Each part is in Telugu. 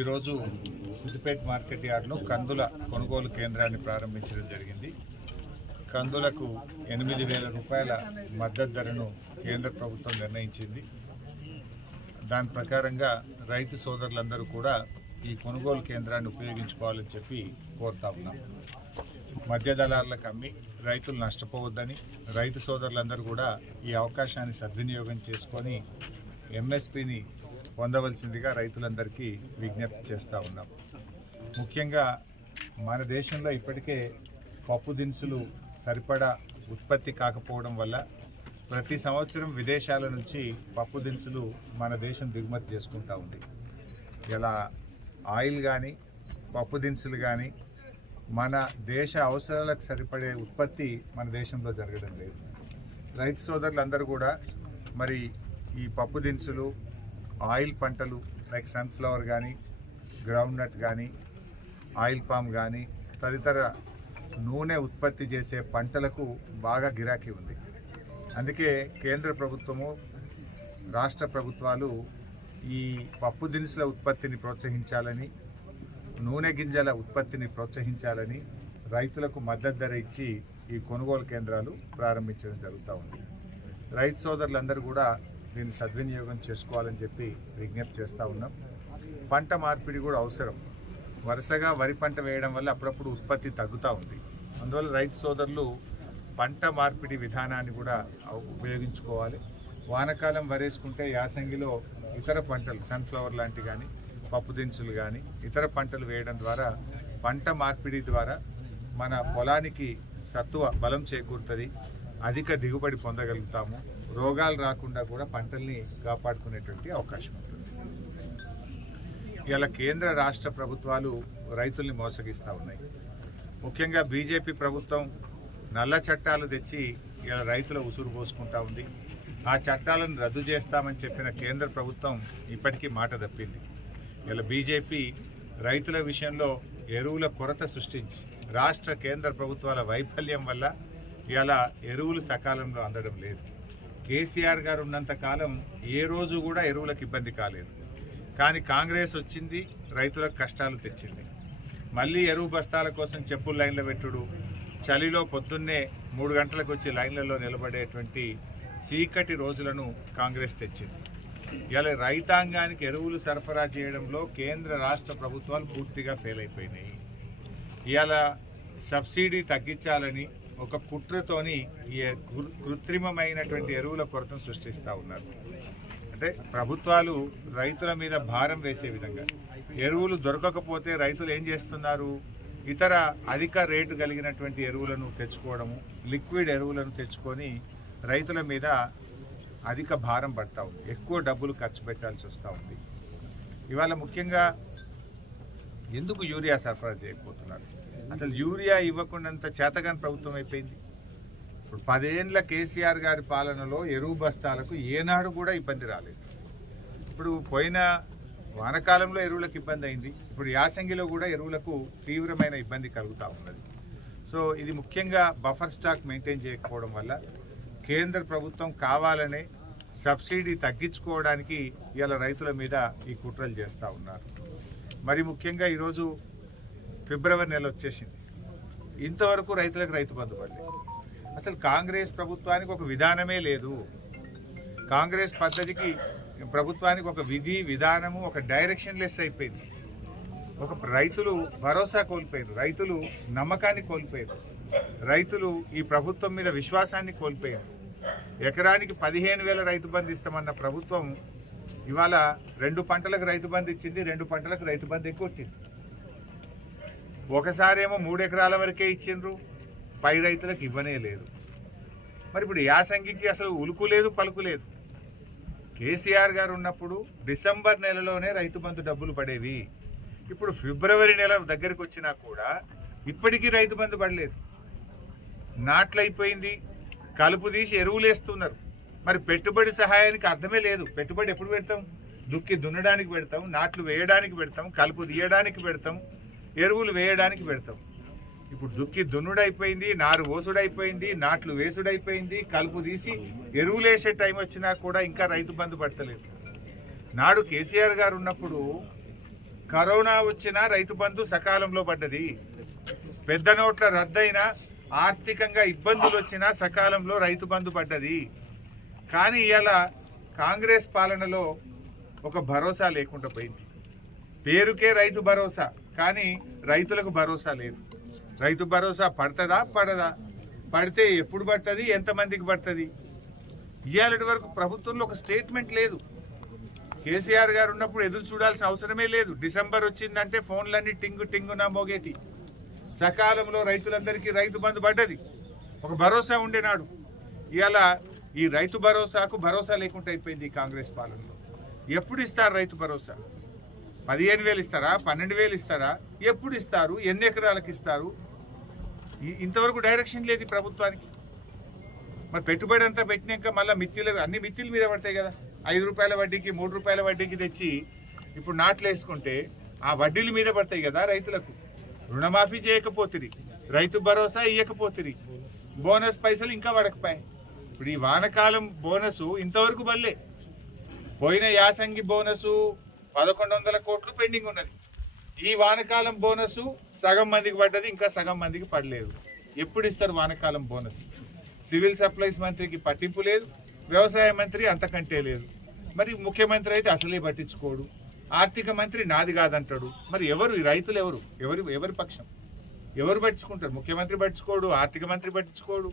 ఈరోజు సిద్దిపేట మార్కెట్ యార్డ్లో కందుల కొనుగోలు కేంద్రాన్ని ప్రారంభించడం జరిగింది. కందులకు ఎనిమిది వేల రూపాయల మద్దతు ధరను కేంద్ర ప్రభుత్వం నిర్ణయించింది. దాని ప్రకారంగా రైతు సోదరులందరూ కూడా ఈ కొనుగోలు కేంద్రాన్ని ఉపయోగించుకోవాలని చెప్పి కోరుతా ఉన్నాం. మధ్య దళారులకు అమ్మి రైతులు నష్టపోవద్దని రైతు సోదరులందరూ కూడా ఈ అవకాశాన్ని సద్వినియోగం చేసుకొని ఎంఎస్పిని పొందవలసిందిగా రైతులందరికీ విజ్ఞప్తి చేస్తూ ఉన్నాం. ముఖ్యంగా మన దేశంలో ఇప్పటికే పప్పు దినుసులు సరిపడా ఉత్పత్తి కాకపోవడం వల్ల ప్రతి సంవత్సరం విదేశాల నుంచి పప్పు దినుసులు మన దేశం దిగుమతి చేసుకుంటా ఉంది. ఇలా ఆయిల్ కానీ పప్పు దినుసులు కానీ మన దేశ అవసరాలకు సరిపడే ఉత్పత్తి మన దేశంలో జరగడం లేదు. రైతు సోదరులందరూ కూడా మరి ఈ పప్పు దినుసులు ఆయిల్ పంటలు లైక్ సన్ఫ్లవర్ కానీ గ్రౌండ్ నట్ కానీ ఆయిల్ పామ్ కానీ తదితర నూనె ఉత్పత్తి చేసే పంటలకు బాగా గిరాకీ ఉంది. అందుకే కేంద్ర ప్రభుత్వము రాష్ట్ర ప్రభుత్వాలు ఈ పప్పు దినుసుల ఉత్పత్తిని ప్రోత్సహించాలని నూనె గింజల ఉత్పత్తిని ప్రోత్సహించాలని రైతులకు మద్దతు ధర ఇచ్చి ఈ కొనుగోలు కేంద్రాలు ప్రారంభించడం జరుగుతూ ఉంది. రైతు సోదరులందరూ కూడా దీన్ని సద్వినియోగం చేసుకోవాలని చెప్పి విజ్ఞప్తి చేస్తూ ఉన్నాం. పంట మార్పిడి కూడా అవసరం. వరుసగా వరి పంట వేయడం వల్ల అప్పుడప్పుడు ఉత్పత్తి తగ్గుతూ ఉంది. అందువల్ల రైతు సోదరులు పంట మార్పిడి విధానాన్ని కూడా ఉపయోగించుకోవాలి. వానకాలం వరేసుకుంటే యాసంగిలో ఇతర పంటలు సన్ఫ్లవర్ లాంటి కానీ పప్పు దినుసులు కానీ ఇతర పంటలు వేయడం ద్వారా పంట మార్పిడి ద్వారా మన పొలానికి సత్తువ బలం చేకూరుతుంది. అధిక దిగుబడి పొందగలుగుతాము. రోగాలు రాకుండా కూడా పంటల్ని కాపాడుకునేటువంటి అవకాశం ఉంటుంది. ఇలా కేంద్ర రాష్ట్ర ప్రభుత్వాలు రైతుల్ని మోసగిస్తూ ఉన్నాయి. ముఖ్యంగా బీజేపీ ప్రభుత్వం నల్ల చట్టాలు తెచ్చి ఇలా రైతుల ఉసురు పోసుకుంటా ఉంది. ఆ చట్టాలను రద్దు చేస్తామని చెప్పిన కేంద్ర ప్రభుత్వం ఇప్పటికీ మాట తప్పింది. ఇలా బీజేపీ రైతుల విషయంలో ఎరువుల కొరత సృష్టించి రాష్ట్ర కేంద్ర ప్రభుత్వాల వైఫల్యం వల్ల ఇలా ఎరువులు సకాలంలో అందడం లేదు. కేసీఆర్ గారు ఉన్నంత కాలం ఏ రోజు కూడా ఎరువులకు ఇబ్బంది కాలేదు. కానీ కాంగ్రెస్ వచ్చింది రైతులకు కష్టాలు తెచ్చింది. మళ్ళీ ఎరువు బస్తాల కోసం చెప్పులు లైన్లో పెట్టుడు చలిలో పొద్దున్నే మూడు గంటలకు వచ్చి లైన్లలో నిలబడేటువంటి చీకటి రోజులను కాంగ్రెస్ తెచ్చింది. ఇలా రైతాంగానికి ఎరువులు సరఫరా చేయడంలో కేంద్ర రాష్ట్ర ప్రభుత్వాలు పూర్తిగా ఫెయిల్ అయిపోయినాయి. ఇలా సబ్సిడీ తగ్గించాలని ఒక కుట్రతోని ఈ కృత్రిమమైనటువంటి ఎరువుల కొరతను సృష్టిస్తూ ఉన్నారు. అంటే ప్రభుత్వాలు రైతుల మీద భారం వేసే విధంగా. ఎరువులు దొరకకపోతే రైతులు ఏం చేస్తున్నారు? ఇతర అధిక రేటు కలిగినటువంటి ఎరువులను తెచ్చుకోవడము లిక్విడ్ ఎరువులను తెచ్చుకొని రైతుల మీద అధిక భారం పడతా ఉంది. ఎక్కువ డబ్బులు ఖర్చు పెట్టాల్సి వస్తూ ఉంది. ఇవాళ ముఖ్యంగా ఎందుకు యూరియా సరఫరా చేయకపోతున్నారు అసలు యూరియా ఇవ్వకుండాంత చేతగాని ప్రభుత్వం అయిపోయింది. ఇప్పుడు పదేండ్ల కేసీఆర్ గారి పాలనలో ఎరువు బస్తాలకు ఏనాడు కూడా ఇబ్బంది రాలేదు. ఇప్పుడు పోయిన వానకాలంలో ఎరువులకు ఇబ్బంది అయింది. ఇప్పుడు యాసంగిలో కూడా ఎరువులకు తీవ్రమైన ఇబ్బంది కలుగుతూ ఉన్నది. సో ఇది ముఖ్యంగా బఫర్ స్టాక్ మెయింటైన్ చేయకపోవడం వల్ల కేంద్ర ప్రభుత్వం కావాలనే సబ్సిడీ తగ్గించుకోవడానికి ఇవాళ రైతుల మీద ఈ కుట్రలు చేస్తూ ఉన్నారు. మరి ముఖ్యంగా ఈరోజు ఫిబ్రవరి నెల వచ్చేసింది. ఇంతవరకు రైతులకు రైతు బంధు పడలేదు. అసలు కాంగ్రెస్ ప్రభుత్వానికి ఒక విధానమే లేదు. కాంగ్రెస్ పద్ధతికి ప్రభుత్వానికి ఒక విధి విధానము ఒక డైరెక్షన్ లెస్ అయిపోయింది. ఒక రైతులు భరోసా కోల్పోయారు. రైతులు నమ్మకాన్ని కోల్పోయారు. రైతులు ఈ ప్రభుత్వం మీద విశ్వాసాన్ని కోల్పోయారు. ఎకరానికి పదిహేను వేల రైతు బంధు ఇస్తామన్న ప్రభుత్వం ఇవాళ రెండు పంటలకు రైతు బంధు ఇచ్చింది రెండు పంటలకు రైతు బంధు ఎక్కువ ఒకసారేమో మూడు ఎకరాల వరకే ఇచ్చిండ్రు. పై రైతులకు ఇవ్వనే లేదు. మరి ఇప్పుడు యాసంగికి అసలు ఉలుకు లేదు పలుకు లేదు. కేసీఆర్ గారు ఉన్నప్పుడు డిసెంబర్ నెలలోనే రైతు బంధు డబ్బులు పడేవి. ఇప్పుడు ఫిబ్రవరి నెల దగ్గరికి వచ్చినా కూడా ఇప్పటికీ రైతు బంధు పడలేదు. నాట్లు అయిపోయింది. కలుపు తీసి ఎరువులు వేస్తున్నారు. మరి పెట్టుబడి సహాయానికి అర్థమే లేదు. పెట్టుబడి ఎప్పుడు పెడతాం? దుక్కి దున్నడానికి పెడతాం నాట్లు వేయడానికి పెడతాం కలుపు తీయడానికి పెడతాం. ఎరువులు వేయడానికి పెడతాం. ఇప్పుడు దుక్కి దున్నుడైపోయింది నారు ఓసుడైపోయింది నాట్లు వేసుడైపోయింది కలుపు తీసి ఎరువులు వేసే టైం వచ్చినా కూడా ఇంకా రైతు బంధు పడతలేదు నాడు కేసీఆర్ గారు ఉన్నప్పుడు కరోనా వచ్చినా రైతు బంధు సకాలంలో పడ్డది. పెద్ద నోట్ల రద్దయినా ఆర్థికంగా ఇబ్బందులు వచ్చినా సకాలంలో రైతు బంధు పడ్డది. కానీ ఇలా కాంగ్రెస్ పాలనలో ఒక భరోసా లేకుండా పోయింది. పేరుకే రైతు భరోసా. కానీ రైతులకు భరోసా లేదు. రైతు భరోసా పడుతుందా? పడదా. పడితే ఎప్పుడు పడుతుంది? ఎంతమందికి పడుతుంది? ఇవాళటి వరకు ప్రభుత్వంలో ఒక స్టేట్మెంట్ లేదు. కేసీఆర్ గారు ఉన్నప్పుడు ఎదురు చూడాల్సిన అవసరమే లేదు. డిసెంబర్ వచ్చిందంటే ఫోన్లన్నీ టింగు టింగున మోగేటి. సకాలంలో రైతులందరికీ రైతు బంధు పడ్డది. ఒక భరోసా ఉండేనాడు ఇవాళ ఈ రైతు భరోసాకు భరోసా లేకుండా అయిపోయింది కాంగ్రెస్ పాలనలో. ఎప్పుడు ఇస్తారు రైతు భరోసా? పదిహేను వేలు ఇస్తారా? పన్నెండు వేలు ఇస్తారా? ఎప్పుడు ఇస్తారు? ఎన్ని ఎకరాలకు ఇస్తారు? ఇంతవరకు డైరెక్షన్ లేదు ప్రభుత్వానికి. మరి పెట్టుబడి అంతా పెట్టినాక మళ్ళీ మిత్తిల అన్ని మిత్తిల మీద పడతాయి కదా. ఐదు రూపాయల వడ్డీకి మూడు రూపాయల వడ్డీకి తెచ్చి ఇప్పుడు నాట్లు వేసుకుంటే ఆ వడ్డీల మీద పడతాయి కదా రైతులకు. రుణమాఫీ చేయకపోతుంది రైతు భరోసా ఇవ్వకపోతుంది బోనస్ పైసలు ఇంకా పడకపోయాయి. ఇప్పుడు ఈ వానకాలం బోనస్ ఇంతవరకు పడలే. పోయిన యాసంగి బోనసు పదకొండు వందల కోట్లు పెండింగ్ ఉన్నది. ఈ వానకాలం బోనస్ సగం మందికి పడ్డది ఇంకా సగం మందికి పడలేదు. ఎప్పుడు ఇస్తారు వానకాలం బోనస్? సివిల్ సప్లైస్ మంత్రికి పట్టింపు లేదు వ్యవసాయ మంత్రి అంతకంటే లేదు. మరి ముఖ్యమంత్రి అయితే అసలే పట్టించుకోడు. ఆర్థిక మంత్రి నాది కాదంటాడు. మరి ఎవరు? ఈ రైతులు ఎవరు? ఎవరు ఎవరి పక్షం? ఎవరు పట్టించుకుంటారు? ముఖ్యమంత్రి పట్టించుకోడు ఆర్థిక మంత్రి పట్టించుకోడు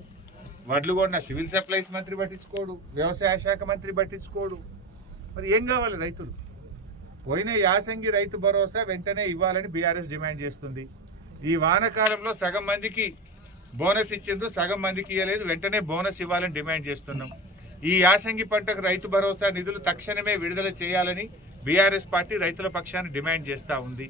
వడ్లు కొన్న సివిల్ సప్లైస్ మంత్రి పట్టించుకోడు వ్యవసాయ శాఖ మంత్రి పట్టించుకోడు. మరి ఏం కావాలి రైతులు? పోయిన యాసంగి రైతు భరోసా వెంటనే ఇవ్వాలని బీఆర్ఎస్ డిమాండ్ చేస్తుంది. ఈ వానకాలంలో సగం మందికి బోనస్ ఇచ్చిండ్రు సగం మందికి ఇవ్వలేదు వెంటనే బోనస్ ఇవ్వాలని డిమాండ్ చేస్తున్నాం. ఈ యాసంగి పంటకు రైతు భరోసా నిధులు తక్షణమే విడుదల చేయాలని బీఆర్ఎస్ పార్టీ రైతుల పక్షాన్ని డిమాండ్ చేస్తూ ఉంది.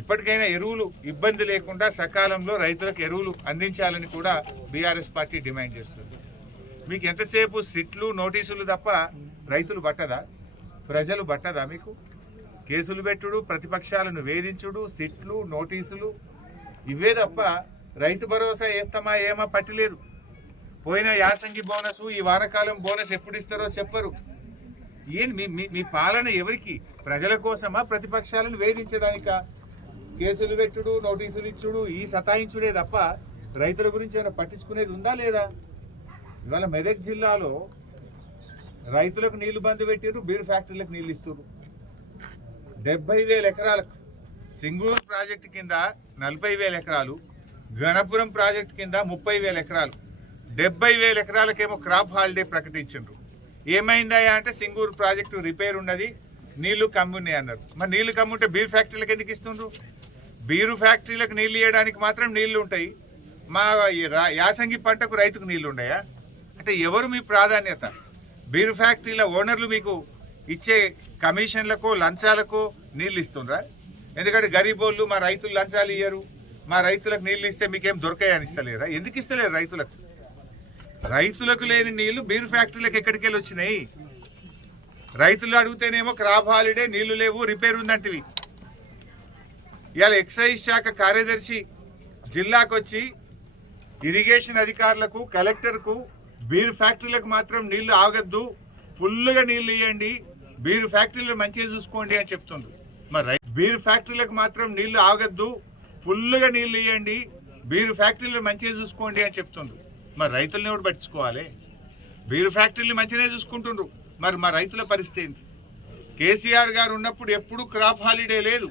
ఇప్పటికైనా ఎరువులు ఇబ్బంది లేకుండా సకాలంలో రైతులకు ఎరువులు అందించాలని కూడా బీఆర్ఎస్ పార్టీ డిమాండ్ చేస్తుంది. మీకు ఎంతసేపు సిట్లు నోటీసులు తప్ప రైతులు పట్టదా? ప్రజలు పట్టదా మీకు? కేసులు పెట్టుడు ప్రతిపక్షాలను వేధించుడు సిట్లు నోటీసులు ఇవే తప్ప రైతు భరోసా వేస్తామా ఏమా పట్టలేదు. పోయిన యాసంగి బోనస్ ఈ వారకాలం బోనస్ ఎప్పుడు ఇస్తారో చెప్పరు. ఏం మీ మీ- మీ పాలన ఎవరికి? ప్రజల కోసమా ప్రతిపక్షాలను వేధించడానికా కేసులు పెట్టుడు నోటీసులు ఇచ్చుడు ఈ సతాయించుడే తప్ప రైతుల గురించి ఏమైనా పట్టించుకునేది ఉందా లేదా? ఇవాళ మెదక్ జిల్లాలో రైతులకు నీళ్ళు బంద్ పెట్టారు బీర్ ఫ్యాక్టరీలకు నీళ్ళు ఇస్తారు డెబ్బై వేల ఎకరాలకు సింగూరు ప్రాజెక్టు కింద నలభై వేల ఎకరాలు గణపురం ప్రాజెక్టు కింద ముప్పై వేల ఎకరాలు డెబ్బై వేల ఎకరాలకేమో క్రాప్ హాలిడే ప్రకటించిండ్రు. ఏమైందయ్యా అంటే సింగూరు ప్రాజెక్టు రిపేర్ ఉన్నది నీళ్ళు కమ్మున్నాయి అన్నారు. మరి నీళ్ళు కమ్ముంటే బీర్ ఫ్యాక్టరీలకు ఎందుకు ఇస్తుండ్రు? బీరు ఫ్యాక్టరీలకు నీళ్ళు ఇవ్వడానికి మాత్రం నీళ్ళు ఉంటాయి. మా యాసంగి పంటకు రైతుకు నీళ్ళు ఉన్నాయా? అంటే ఎవరు మీ ప్రాధాన్యత? బీరు ఫ్యాక్టరీల ఓనర్లు మీకు ఇచ్చే కమిషన్లకు లంచాలకు నీళ్ళు ఇస్తుండ్రా? ఎందుకంటే గరీబోళ్ళు మా రైతులు లంచాలు ఇయ్యరు. మా రైతులకు నీళ్ళు ఇస్తే మీకేం దొరకాయని ఇస్తలేరా? ఎందుకు ఇస్తలేరు రైతులకు? రైతులకు లేని నీళ్ళు బీరు ఫ్యాక్టరీలకు ఎక్కడికి వెళ్ళి వచ్చినాయి? రైతులు అడిగితేనేమో క్రాప్ హాలిడే నీళ్ళు లేవు రిపేర్ ఉందంటివి. ఇవాళ ఎక్సైజ్ శాఖ కార్యదర్శి జిల్లాకొచ్చి ఇరిగేషన్ అధికారులకు కలెక్టర్కు బీర్ ఫ్యాక్టరీలకు మాత్రం నీళ్ళు ఆగద్దు. ఫుల్గా నీళ్ళు ఇవ్వండి బీర్ ఫ్యాక్టరీలు మంచిగా చూసుకోండి అని చెప్తుండ్రు. మరి రై- బీర్ ఫ్యాక్టరీలకు మాత్రం నీళ్ళు ఆగద్దు. ఫుల్గా నీళ్ళు ఇవ్వండి బీర్ ఫ్యాక్టరీలు మంచిగా చూసుకోండి అని చెప్తుండ్రు. మరి రైతుల్ని కూడా పట్టించుకోవాలి? బీరు ఫ్యాక్టరీలు మంచిగానే చూసుకుంటుండ్రు. మరి మా రైతుల పరిస్థితి ఏంటి? కేసీఆర్ గారు ఉన్నప్పుడు ఎప్పుడు క్రాప్ హాలిడే లేదు.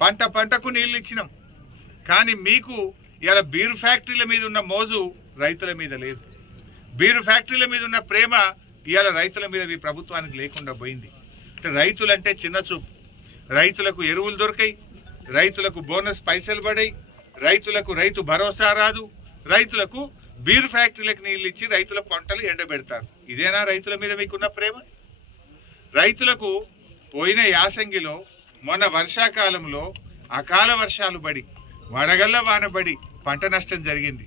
పంట పంటకు నీళ్ళు ఇచ్చినాం. కానీ మీకు ఇలా బీరు ఫ్యాక్టరీల మీద ఉన్న మోజు రైతుల మీద లేదు. బీరు ఫ్యాక్టరీల మీద ఉన్న ప్రేమ ఇవాళ రైతుల మీద మీ ప్రభుత్వానికి లేకుండా పోయింది. అంటే రైతులంటే చిన్న చూపు. రైతులకు ఎరువులు దొరికాయి రైతులకు బోనస్ పైసలు పడాయి రైతులకు రైతు భరోసా రాదు రైతులకు బీర్ ఫ్యాక్టరీలకు నీళ్ళు ఇచ్చి రైతుల పంటలు ఎండబెడతారు. ఇదేనా రైతుల మీద మీకున్న ప్రేమ? రైతులకు పోయిన యాసంగిలో మొన్న వర్షాకాలంలో అకాల వర్షాలు పడి వడగళ్ళ వానబడి పంట నష్టం జరిగింది.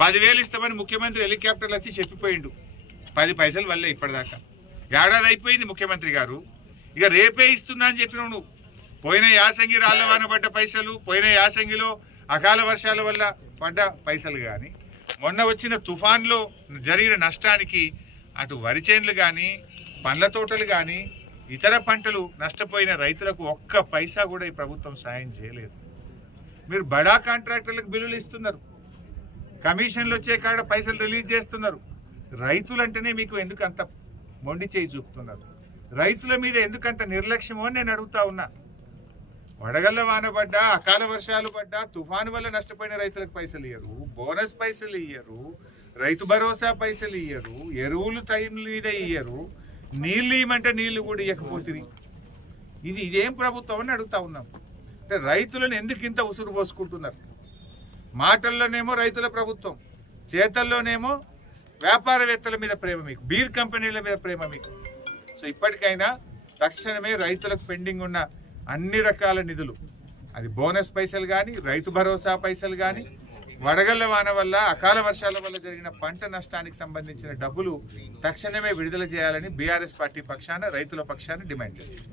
పదివేలు ఇస్తామని ముఖ్యమంత్రి హెలికాప్టర్లు వచ్చి చెప్పిపోయిండు. పది పైసలు వల్లే ఇప్పటిదాకా. ఏడాది అయిపోయింది ముఖ్యమంత్రి గారు. ఇక రేపే ఇస్తున్నా అని చెప్పినావు నువ్వు. పోయిన యాసంగి రాళ్ళ వాన పడ్డ పైసలు పోయిన యాసంగిలో అకాల వర్షాల వల్ల పడ్డ పైసలు కానీ మొన్న వచ్చిన తుఫాన్లో జరిగిన నష్టానికి అటు వరి చేనులు కానీ పండ్ల తోటలు కానీ ఇతర పంటలు నష్టపోయిన రైతులకు ఒక్క పైసా కూడా ఈ ప్రభుత్వం సాయం చేయలేదు. మీరు బడా కాంట్రాక్టర్లకు బిల్లులు ఇస్తున్నారు. కమిషన్లు వచ్చే కాడ పైసలు రిలీజ్ చేస్తున్నారు. రైతులంటేనే మీకు ఎందుకు అంత మొండి చేయి చూపుతున్నారు? రైతుల మీద ఎందుకంత నిర్లక్ష్యమో నేను అడుగుతా ఉన్నా. వడగళ్ళ వాన పడ్డా అకాల వర్షాలు పడ్డా తుఫాను వల్ల నష్టపోయిన రైతులకు పైసలు ఇయ్యరు. బోనస్ పైసలు ఇయ్యరు. రైతు భరోసా పైసలు ఇయ్యరు. ఎరువులు టైం మీద ఇయ్యరు. నీళ్ళు ఇవ్వమంటే నీళ్ళు కూడా ఇవ్వకపోతుంది ఇది ఇదేం ప్రభుత్వం అని అడుగుతా ఉన్నాం. అంటే రైతులను ఎందుకు ఇంత ఉసురు పోసుకుంటున్నారు? మాటల్లోనేమో రైతుల ప్రభుత్వం చేతల్లోనేమో వ్యాపారవేత్తల మీద ప్రేమ మీకు బీర్ కంపెనీల మీద ప్రేమ మీకు. సో ఇప్పటికైనా తక్షణమే రైతులకు పెండింగ్ ఉన్న అన్ని రకాల నిధులు అది బోనస్ పైసలు కానీ రైతు భరోసా పైసలు కానీ వడగళ్ళ వాన వల్ల అకాల వర్షాల వల్ల జరిగిన పంట నష్టానికి సంబంధించిన డబ్బులు తక్షణమే విడుదల చేయాలని బీఆర్ఎస్ పార్టీ పక్షాన రైతుల పక్షాన డిమాండ్ చేస్తుంది.